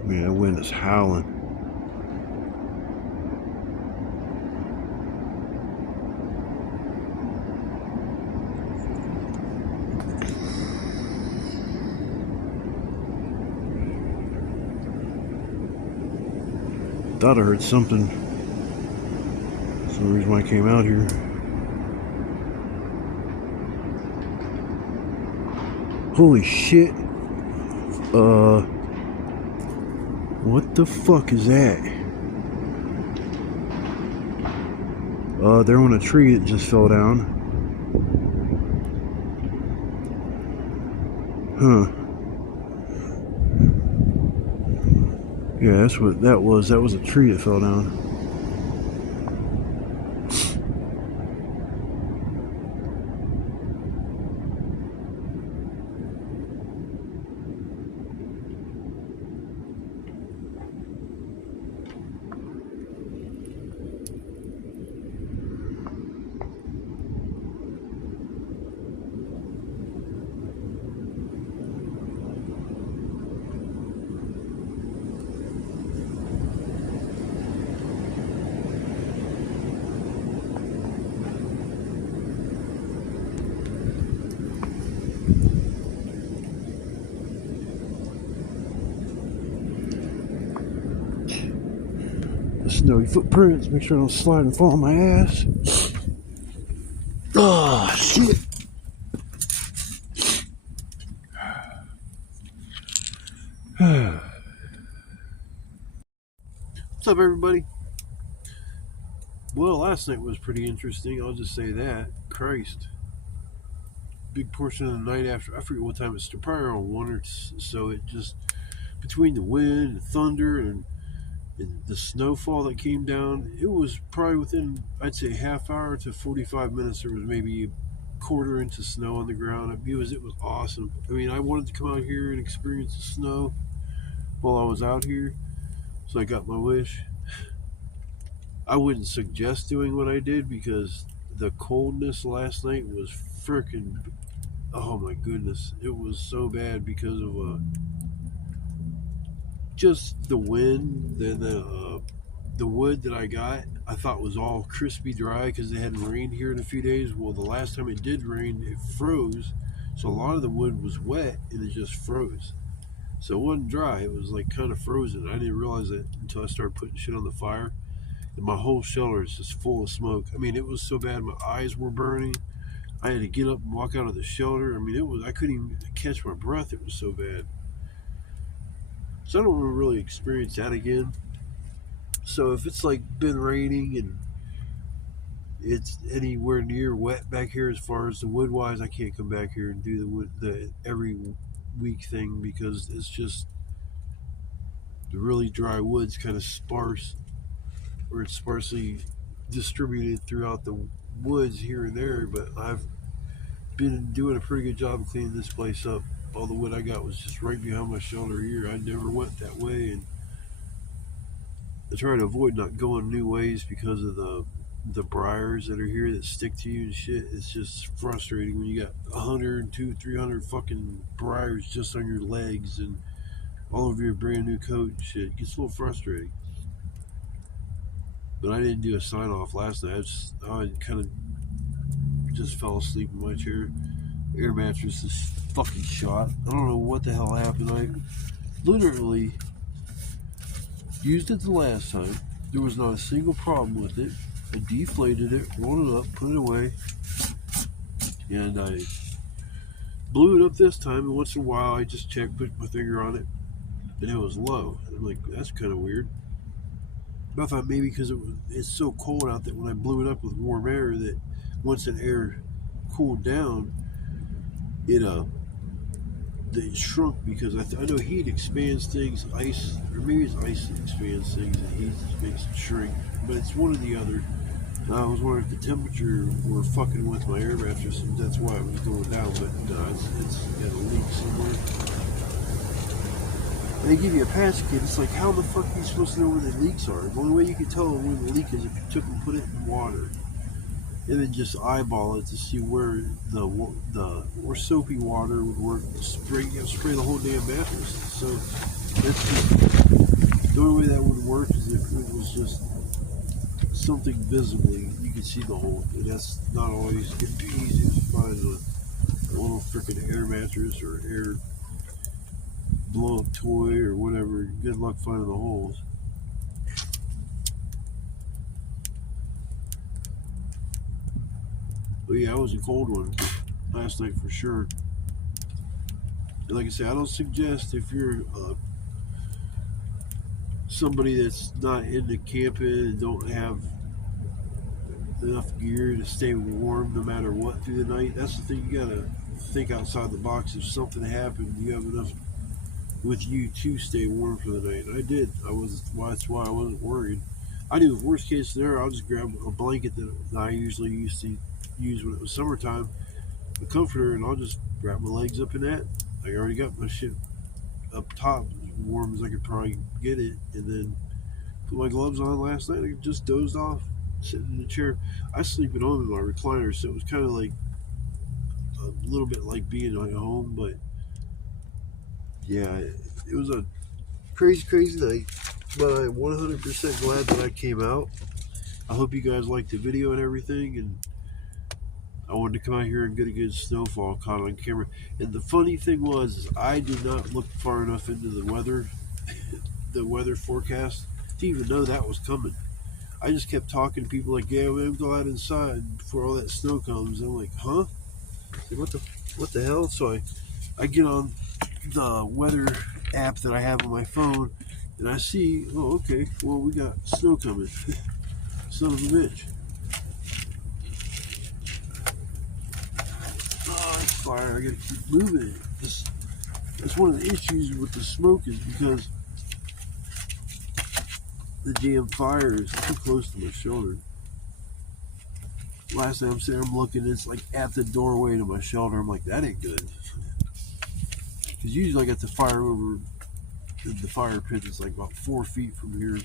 Man, that wind is howling. Thought I heard something. That's the reason why I came out here. Holy shit. What the fuck is that? They're on a tree that just fell down. Huh. Yeah, that's what that was. That was a tree that fell down. The snowy footprints. Make sure I don't slide and fall on my ass. Oh, shit. What's up, everybody? Well, last night was pretty interesting. I'll just say that. Christ. Big portion of the night after, I forget what time it's probably around 1 or so. It just, between the wind and thunder and the snowfall that came down, it was probably within, I'd say, half hour to 45 minutes. There was maybe a quarter inch of snow on the ground. It was awesome. I mean, I wanted to come out here and experience the snow while I was out here, so I got my wish. I wouldn't suggest doing what I did because the coldness last night was freaking, oh my goodness, it was so bad because of just the wind. Then the wood that I got, I thought was all crispy dry because it hadn't rained here in a few days. Well, the last time it did rain, it froze, so a lot of the wood was wet and it just froze. So it wasn't dry, it was like kind of frozen. I didn't realize it until I started putting shit on the fire. And my whole shelter is just full of smoke. I mean, it was so bad, my eyes were burning. I had to get up and walk out of the shelter. I mean, I couldn't even catch my breath. It was so bad. So I don't want to really experience that again. So if it's like been raining and it's anywhere near wet back here as far as the wood wise, I can't come back here and do the every week thing because it's just the really dry wood's kind of sparse, or it's sparsely distributed throughout the woods here and there. But I've been doing a pretty good job of cleaning this place up. All the wood I got was just right behind my shelter here. I never went that way, and I try to avoid not going new ways because of the briars that are here that stick to you and shit. It's just frustrating when you got 100, 200, 300 fucking briars just on your legs and all over your brand new coat and shit. It gets a little frustrating. But I didn't do a sign off last night. I kind of just fell asleep in my chair. Air mattress is fucking shot. I don't know what the hell happened. I literally used it the last time. There was not a single problem with it. I deflated it, rolled it up, put it away, and I blew it up this time. And once in a while, I just checked, put my finger on it, and it was low. And I'm like, that's kind of weird. But I thought maybe because it's so cold out that when I blew it up with warm air, that once that air cooled down, it shrunk, because I know heat expands things, ice, or maybe it's ice that expands things and heat makes it shrink, but it's one or the other. I was wondering if the temperature were fucking with my air mattress and that's why it was going down, but it's got a leak somewhere. And they give you a patch kit. It's like, how the fuck are you supposed to know where the leaks are? The only way you can tell where the leak is if you took and put it in water. and then just eyeball it to see where where soapy water would work. Spray the whole damn mattress. So that's the only way that would work is if it was just something visibly you could see the hole, and that's not always gonna be easy to find a little freaking air mattress or air blow up toy or whatever. Good luck finding the holes. But yeah, it was a cold one last night for sure. And like I said, I don't suggest if you're somebody that's not into camping and don't have enough gear to stay warm no matter what through the night. That's the thing, you gotta think outside the box. If something happened, you have enough with you to stay warm for the night. And I did. That's why I wasn't worried. I knew the worst case scenario, I'll just grab a blanket that I usually used to use when it was summertime, a comforter, and I'll just wrap my legs up in that. I already got my shit up top as warm as I could probably get it, and then put my gloves on last night. I just dozed off, sitting in the chair. I sleep at home in my recliner, so it was kind of like a little bit like being at home. But yeah, it was a crazy night. But I'm 100% glad that I came out. I hope you guys liked the video and everything, and I wanted to come out here and get a good snowfall caught on camera. And the funny thing was, is I did not look far enough into the weather forecast to even know that was coming. I just kept talking to people like, "Yeah, man, go out inside before all that snow comes." And I'm like, "Huh? What the hell?" So I get on the weather app that I have on my phone, and I see, oh, okay, well, we got snow coming. Son of a bitch. Oh, it's fire. I gotta keep moving it. That's one of the issues with the smoke is because the damn fire is too close to my shoulder. Last time I'm looking, it's like at the doorway to my shoulder. I'm like, that ain't good. Because usually I got the fire over the fire pit is like about 4 feet from here,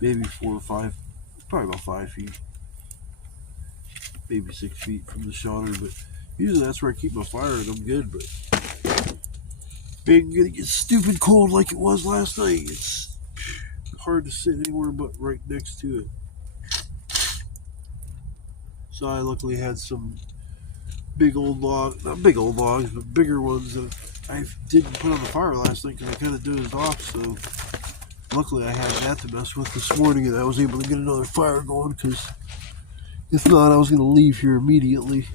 maybe 4 or 5, probably about 5 feet, maybe 6 feet from the shoulder. But usually that's where I keep my fire, and I'm good. But being gonna get stupid cold like it was last night, it's hard to sit anywhere but right next to it. So I luckily had some big old logs, not big old logs, but bigger ones that I didn't put on the fire last night because I kind of dozed off. So luckily I had that to mess with this morning, and I was able to get another fire going, because if not, I was going to leave here immediately.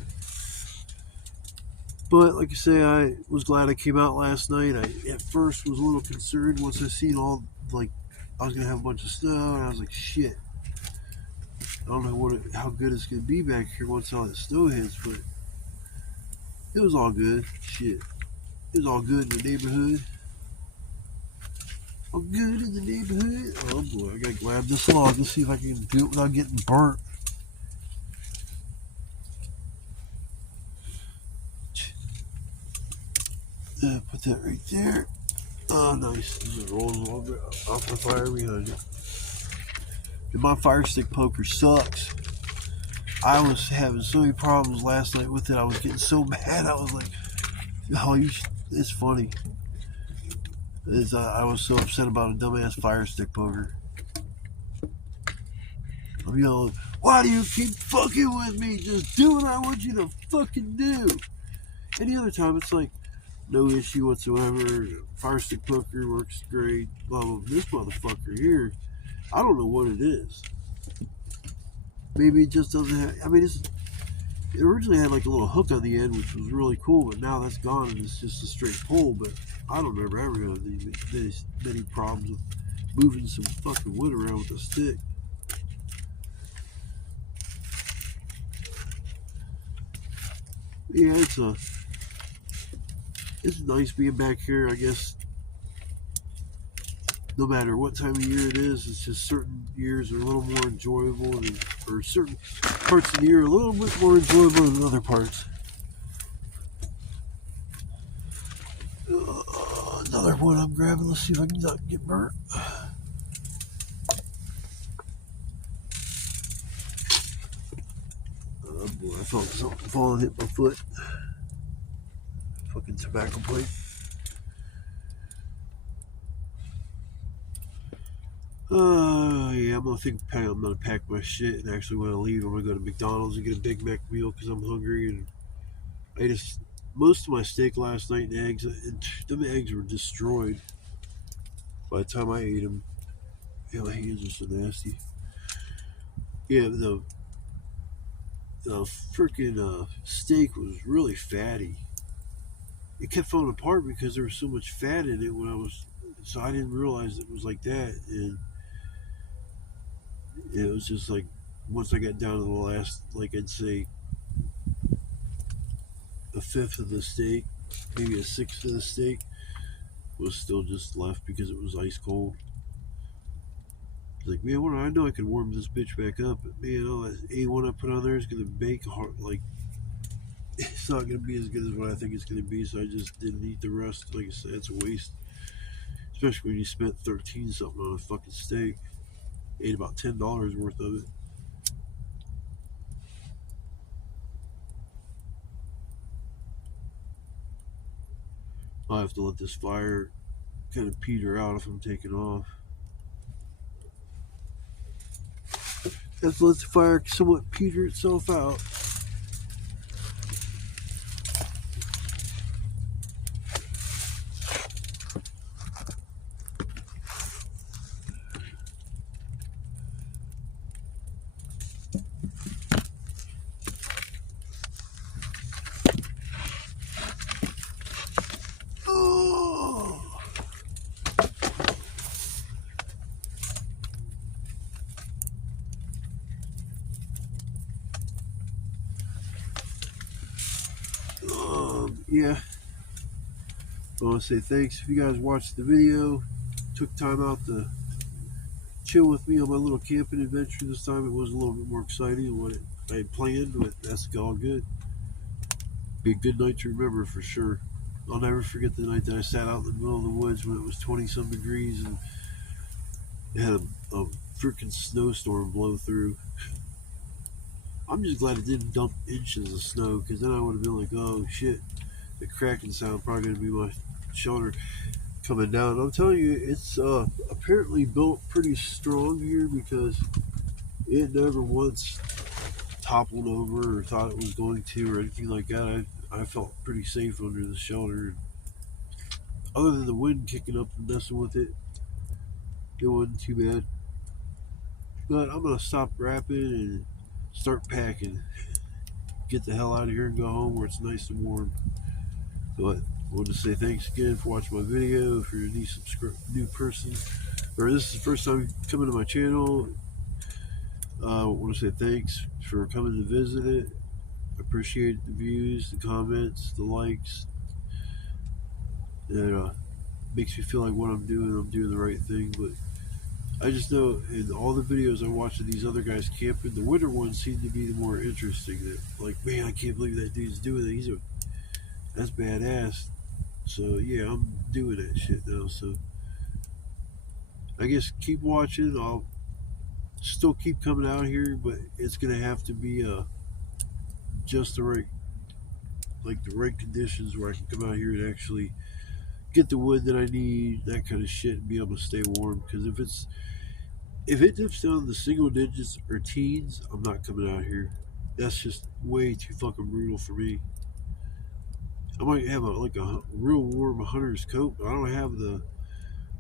But like I say, I was glad I came out last night. I at first was a little concerned once I seen all, like, I was going to have a bunch of snow, and I was like, shit, I don't know how good it's going to be back here once all that snow hits, but it was all good. Shit. It was all good in the neighborhood. All good in the neighborhood. Oh boy, I gotta grab this log and see if I can do it without getting burnt. Put that right there. Oh, nice. Just rolling log off the fire behind it. And my fire stick poker sucks. I was having so many problems last night with it. I was getting so mad. I was like, oh, it's funny. I was so upset about a dumbass fire stick poker. I'm yelling, why do you keep fucking with me? Just do what I want you to fucking do. Any other time, it's like, no issue whatsoever. Fire stick poker works great. Blah, blah. This motherfucker here, I don't know what it is. Maybe it just doesn't have, I mean, it originally had like a little hook on the end, which was really cool, but now that's gone and it's just a straight pull. But I don't remember ever having many problems with moving some fucking wood around with a stick. Yeah, it's nice being back here, I guess. No matter what time of year it is, it's just certain years are a little more enjoyable, or certain parts of the year are a little bit more enjoyable than other parts. Another one I'm grabbing. Let's see if I can not get burnt. Boy, I felt something fall and hit my foot. Fucking tobacco pipe. Yeah, I'm gonna pack my shit, and actually when I leave, I'm gonna go to McDonald's and get a Big Mac meal because I'm hungry. And I ate most of my steak last night and eggs, and them eggs were destroyed by the time I ate them. Yeah, my hands are so nasty. Yeah, the freaking steak was really fatty. It kept falling apart because there was so much fat in it so I didn't realize it was like that. And it was just like, once I got down to the last, like I'd say, a fifth of the steak, maybe a sixth of the steak was still just left because it was ice cold. Like, man, I know I could warm this bitch back up, but man, all that A1 I put on there is gonna bake hard. Like, it's not gonna be as good as what I think it's gonna be. So I just didn't eat the rest. Like I said, it's a waste, especially when you spent 13 something on a fucking steak. Ate about $10 worth of it. I'll have to let this fire kind of peter out if I'm taking off. Have to let the fire somewhat peter itself out. Yeah, I want to say thanks if you guys watched the video, took time out to chill with me on my little camping adventure. This time it was a little bit more exciting than what I had planned, but that's all good. Be a good night to remember for sure. I'll never forget the night that I sat out in the middle of the woods when it was 20-some degrees and it had a freaking snowstorm blow through. I'm just glad it didn't dump inches of snow, because then I would have been like, oh shit, the cracking sound probably going to be my shoulder coming down. I'm telling you, it's apparently built pretty strong here, because it never once toppled over or thought it was going to or anything like that. I felt pretty safe under the shelter. Other than the wind kicking up and messing with it, it wasn't too bad. But I'm going to stop wrapping and start packing. Get the hell out of here and go home where it's nice and warm. But I want to say thanks again for watching my video. If you're a new person, or this is the first time coming to my channel, I want to say thanks for coming to visit it. I appreciate the views, the comments, the likes. It makes me feel like what I'm doing the right thing. But I just know in all the videos I watch of these other guys camping, the winter ones seem to be the more interesting. That, like, man, I can't believe that dude's doing that. That's badass. So yeah, I'm doing that shit now. So I guess keep watching. I'll still keep coming out here, but it's gonna have to be just the right conditions where I can come out here and actually get the wood that I need, that kind of shit, and be able to stay warm. Because if it dips down to the single digits or teens, I'm not coming out here. That's just way too fucking brutal for me. I might have a real warm hunter's coat, but I don't have the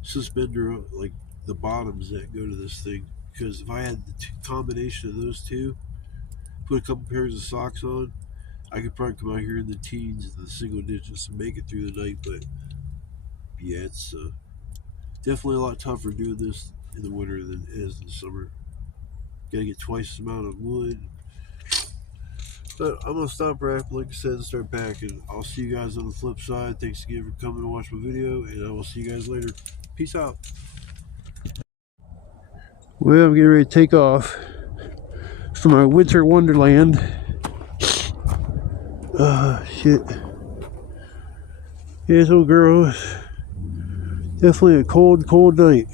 suspender, like the bottoms that go to this thing. Because if I had the combination of those two, put a couple pairs of socks on, I could probably come out here in the teens and the single digits and make it through the night. But yeah, it's definitely a lot tougher doing this in the winter than it is in the summer. Gotta get twice the amount of wood. But I'm gonna stop rapping, like I said, and start packing. I'll see you guys on the flip side. Thanks again for coming to watch my video, and I will see you guys later. Peace out. Well, I'm getting ready to take off from our winter wonderland. Shit. Yeah, this old girl. Definitely a cold night.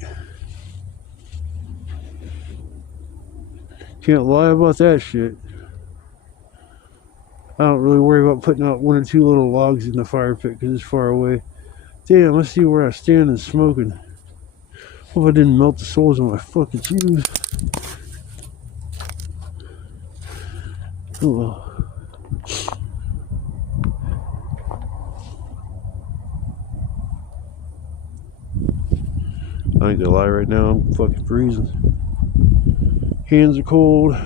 Can't lie about that shit. I don't really worry about putting out 1 or 2 little logs in the fire pit because it's far away. Damn, let's see where I stand and smoking. Hope I didn't melt the soles of my fucking shoes. Oh well. I ain't gonna lie, right now I'm fucking freezing. Hands are cold.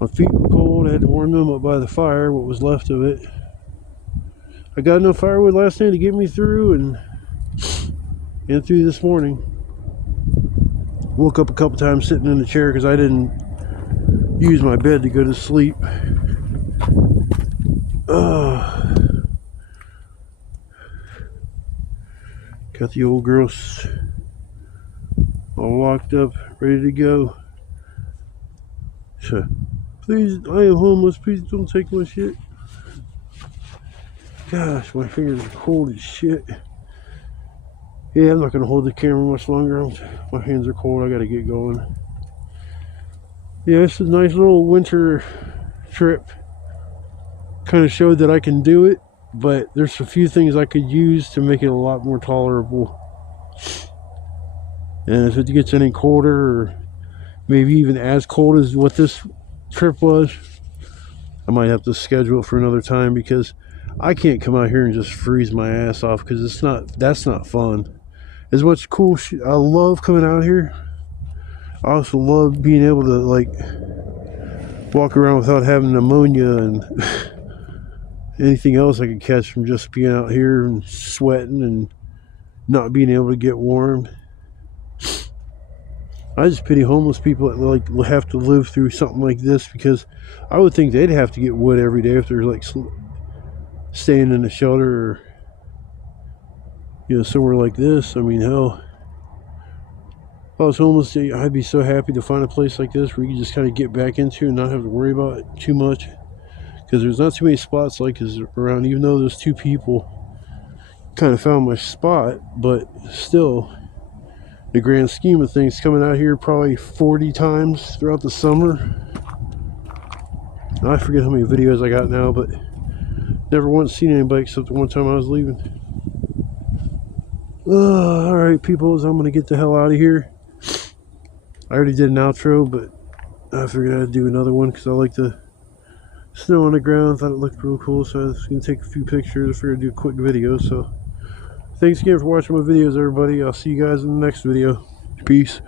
My feet were cold. I had to warm them up by the fire, what was left of it. I got enough firewood last night to get me through and through this morning. Woke up a couple times sitting in the chair because I didn't use my bed to go to sleep. Got the old girls all locked up, ready to go. So, please, I am homeless. Please don't take my shit. Gosh, my fingers are cold as shit. Yeah, I'm not gonna hold the camera much longer. My hands are cold. I gotta get going. Yeah, it's a nice little winter trip. Kind of showed that I can do it, but there's a few things I could use to make it a lot more tolerable. And if it gets any colder, or maybe even as cold as what this trip was, I might have to schedule it for another time because I can't come out here and just freeze my ass off because that's not fun. As much cool shit, I love coming out here. I also love being able to like walk around without having pneumonia and anything else I could catch from just being out here and sweating and not being able to get warm. I just pity homeless people that like have to live through something like this because I would think they'd have to get wood every day if they're like staying in a shelter or, you know, somewhere like this. I mean, hell, if I was homeless, I'd be so happy to find a place like this where you can just kind of get back into and not have to worry about it too much. Because there's not too many spots like this around, even though those 2 people kind of found my spot, but still, the grand scheme of things, coming out here probably 40 times throughout the summer. I forget how many videos I got now, but never once seen anybody except the one time I was leaving. Alright, peoples, I'm gonna get the hell out of here. I already did an outro, but I figured I'd do another one because I like the snow on the ground. Thought it looked real cool, so I was gonna take a few pictures. I figured I'd do a quick video. So thanks again for watching my videos, everybody. I'll see you guys in the next video. Peace.